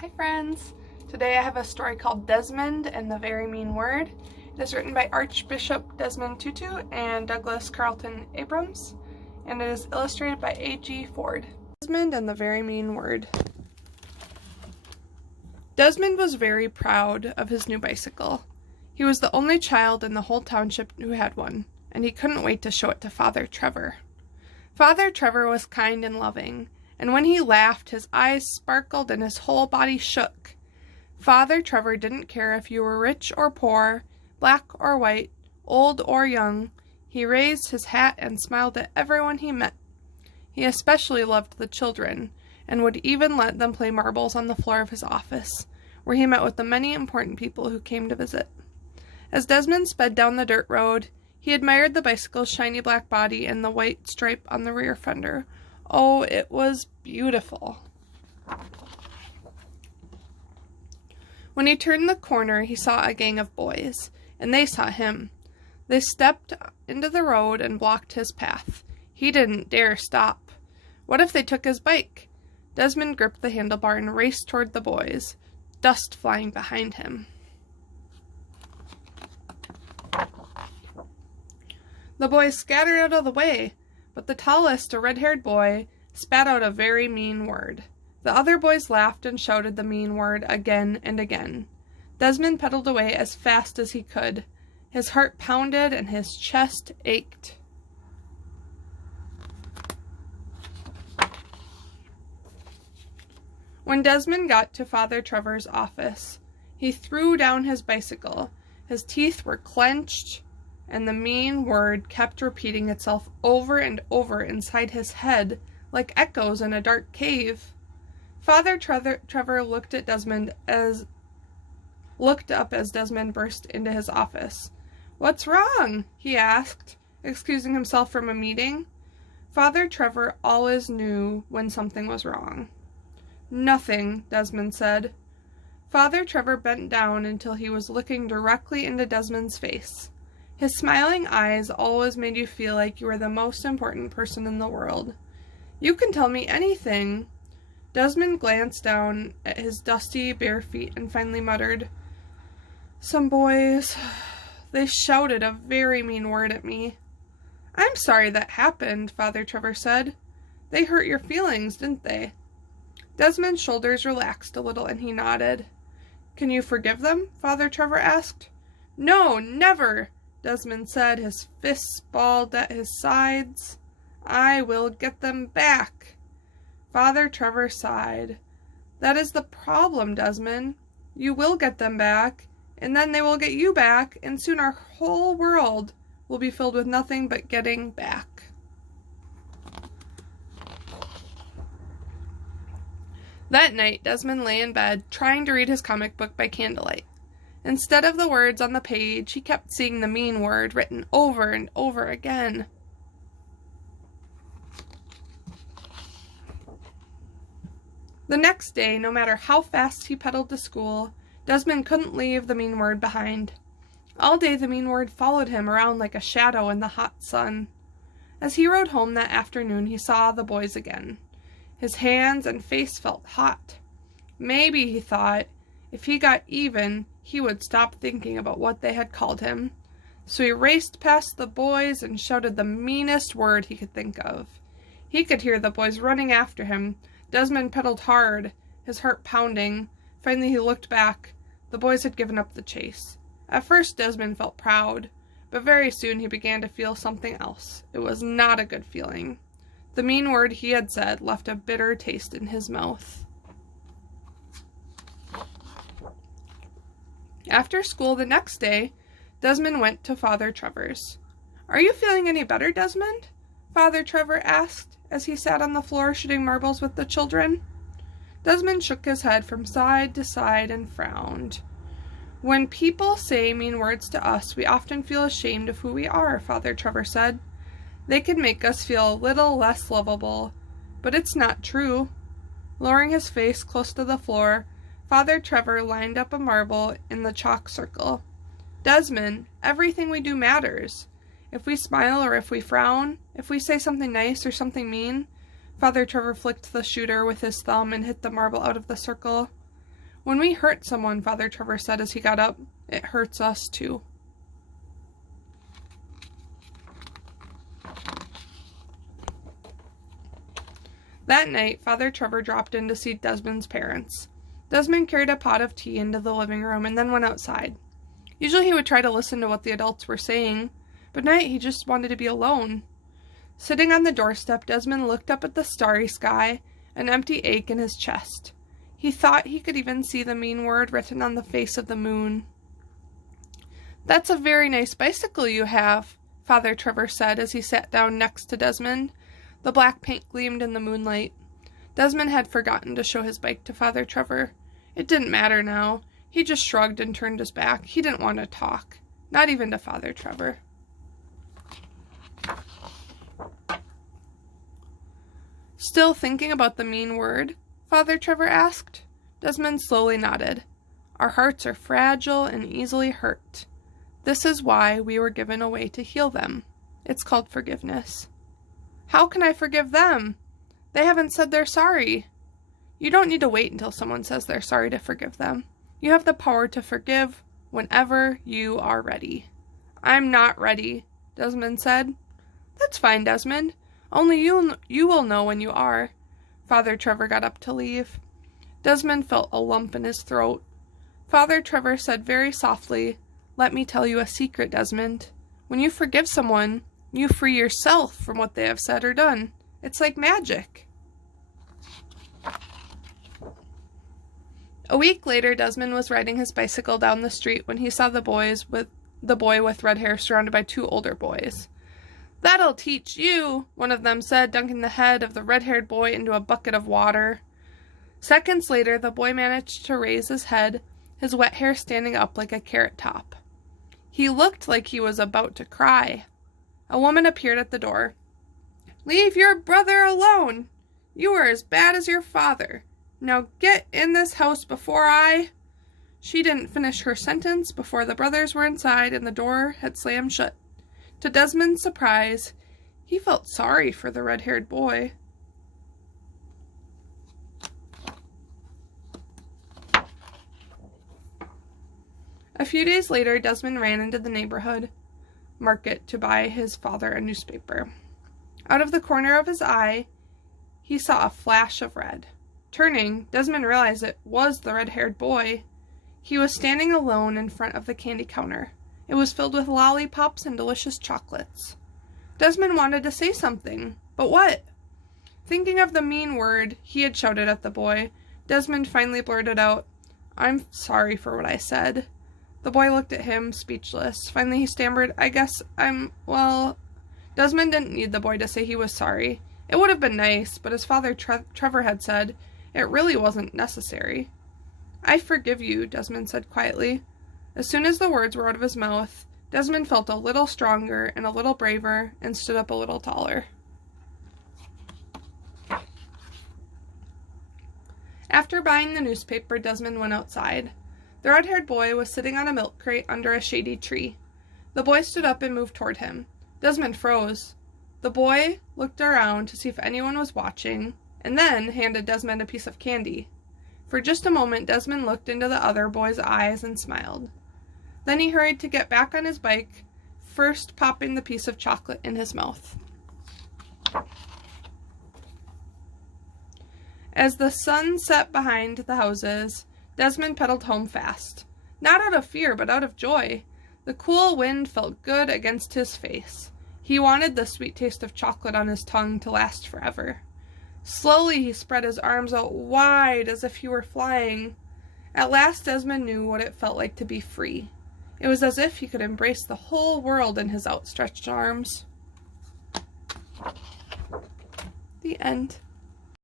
Hi friends! Today I have a story called Desmond and the Very Mean Word. It is written by Archbishop Desmond Tutu and Douglas Carlton Abrams, and it is illustrated by A.G. Ford. Desmond and the Very Mean Word. Desmond was very proud of his new bicycle. He was the only child in the whole township who had one, and he couldn't wait to show it to Father Trevor. Father Trevor was kind and loving, and when he laughed, his eyes sparkled and his whole body shook. Father Trevor didn't care if you were rich or poor, black or white, old or young. He raised his hat and smiled at everyone he met. He especially loved the children, and would even let them play marbles on the floor of his office, where he met with the many important people who came to visit. As Desmond sped down the dirt road, he admired the bicycle's shiny black body and the white stripe on the rear fender. Oh, it was beautiful. When he turned the corner, he saw a gang of boys, and they saw him. They stepped into the road and blocked his path. He didn't dare stop. What if they took his bike? Desmond gripped the handlebar and raced toward the boys, dust flying behind him. The boys scattered out of the way, but the tallest, a red-haired boy, spat out a very mean word. The other boys laughed and shouted the mean word again and again. Desmond pedaled away as fast as he could. His heart pounded and his chest ached. When Desmond got to Father Trevor's office, he threw down his bicycle. His teeth were clenched, and the mean word kept repeating itself over and over inside his head like echoes in a dark cave. Father Trevor looked up as Desmond burst into his office. "What's wrong?" he asked, excusing himself from a meeting. Father Trevor always knew when something was wrong. "Nothing," Desmond said. Father Trevor bent down until he was looking directly into Desmond's face. His smiling eyes always made you feel like you were the most important person in the world. "You can tell me anything." Desmond glanced down at his dusty, bare feet and finally muttered, "Some boys, they shouted a very mean word at me." "I'm sorry that happened," Father Trevor said. "They hurt your feelings, didn't they?" Desmond's shoulders relaxed a little and he nodded. "Can you forgive them?" Father Trevor asked. "No, never!" Desmond said, his fists balled at his sides. "I will get them back." Father Trevor sighed. "That is the problem, Desmond. You will get them back, and then they will get you back, and soon our whole world will be filled with nothing but getting back." That night, Desmond lay in bed, trying to read his comic book by candlelight. Instead of the words on the page, he kept seeing the mean word written over and over again. The next day, no matter how fast he pedaled to school, Desmond couldn't leave the mean word behind. All day the mean word followed him around like a shadow in the hot sun. As he rode home that afternoon, he saw the boys again. His hands and face felt hot. Maybe, he thought, if he got even, he would stop thinking about what they had called him. So he raced past the boys and shouted the meanest word he could think of. He could hear the boys running after him. Desmond pedaled hard, his heart pounding. Finally he looked back. The boys had given up the chase. At first Desmond felt proud, but very soon he began to feel something else. It was not a good feeling. The mean word he had said left a bitter taste in his mouth. After school the next day, Desmond went to Father Trevor's. "Are you feeling any better, Desmond?" Father Trevor asked as he sat on the floor shooting marbles with the children. Desmond shook his head from side to side and frowned. "When people say mean words to us, we often feel ashamed of who we are," Father Trevor said. "They can make us feel a little less lovable, but it's not true." Lowering his face close to the floor, Father Trevor lined up a marble in the chalk circle. "Desmond, everything we do matters. If we smile or if we frown, if we say something nice or something mean, Father Trevor flicked the shooter with his thumb and hit the marble out of the circle. When we hurt someone, Father Trevor said as he got up, it hurts us too. That night, Father Trevor dropped in to see Desmond's parents. Desmond carried a pot of tea into the living room and then went outside. Usually he would try to listen to what the adults were saying, but tonight he just wanted to be alone. Sitting on the doorstep, Desmond looked up at the starry sky, an empty ache in his chest. He thought he could even see the mean word written on the face of the moon. "That's a very nice bicycle you have," Father Trevor said as he sat down next to Desmond. The black paint gleamed in the moonlight. Desmond had forgotten to show his bike to Father Trevor. It didn't matter now. He just shrugged and turned his back. He didn't want to talk, not even to Father Trevor. "Still thinking about the mean word?" Father Trevor asked. Desmond slowly nodded. "Our hearts are fragile and easily hurt. This is why we were given a way to heal them. It's called forgiveness." "How can I forgive them? They haven't said they're sorry." "You don't need to wait until someone says they're sorry to forgive them. You have the power to forgive whenever you are ready." "I'm not ready," Desmond said. "That's fine, Desmond. Only you will know when you are." Father Trevor got up to leave. Desmond felt a lump in his throat. Father Trevor said very softly, "Let me tell you a secret, Desmond. When you forgive someone, you free yourself from what they have said or done. It's like magic." A week later, Desmond was riding his bicycle down the street when he saw the boy with red hair surrounded by two older boys. "That'll teach you," one of them said, dunking the head of the red-haired boy into a bucket of water. Seconds later, the boy managed to raise his head, his wet hair standing up like a carrot top. He looked like he was about to cry. A woman appeared at the door. "Leave your brother alone. You are as bad as your father. Now get in this house before I—" She didn't finish her sentence before the brothers were inside and the door had slammed shut. To Desmond's surprise, he felt sorry for the red-haired boy. A few days later, Desmond ran into the neighborhood market to buy his father a newspaper. Out of the corner of his eye, he saw a flash of red. Turning, Desmond realized it was the red-haired boy. He was standing alone in front of the candy counter. It was filled with lollipops and delicious chocolates. Desmond wanted to say something, but what? Thinking of the mean word he had shouted at the boy, Desmond finally blurted out, "I'm sorry for what I said." The boy looked at him, speechless. Finally he stammered, Desmond didn't need the boy to say he was sorry. It would have been nice, but as Father Trevor had said, it really wasn't necessary. "I forgive you," Desmond said quietly. As soon as the words were out of his mouth, Desmond felt a little stronger and a little braver and stood up a little taller. After buying the newspaper, Desmond went outside. The red-haired boy was sitting on a milk crate under a shady tree. The boy stood up and moved toward him. Desmond froze. The boy looked around to see if anyone was watching, and then handed Desmond a piece of candy. For just a moment, Desmond looked into the other boy's eyes and smiled. Then he hurried to get back on his bike, first popping the piece of chocolate in his mouth. As the sun set behind the houses, Desmond pedaled home fast. Not out of fear, but out of joy. The cool wind felt good against his face. He wanted the sweet taste of chocolate on his tongue to last forever. Slowly he spread his arms out wide as if he were flying. At last Desmond knew what it felt like to be free. It was as if he could embrace the whole world in his outstretched arms. The end.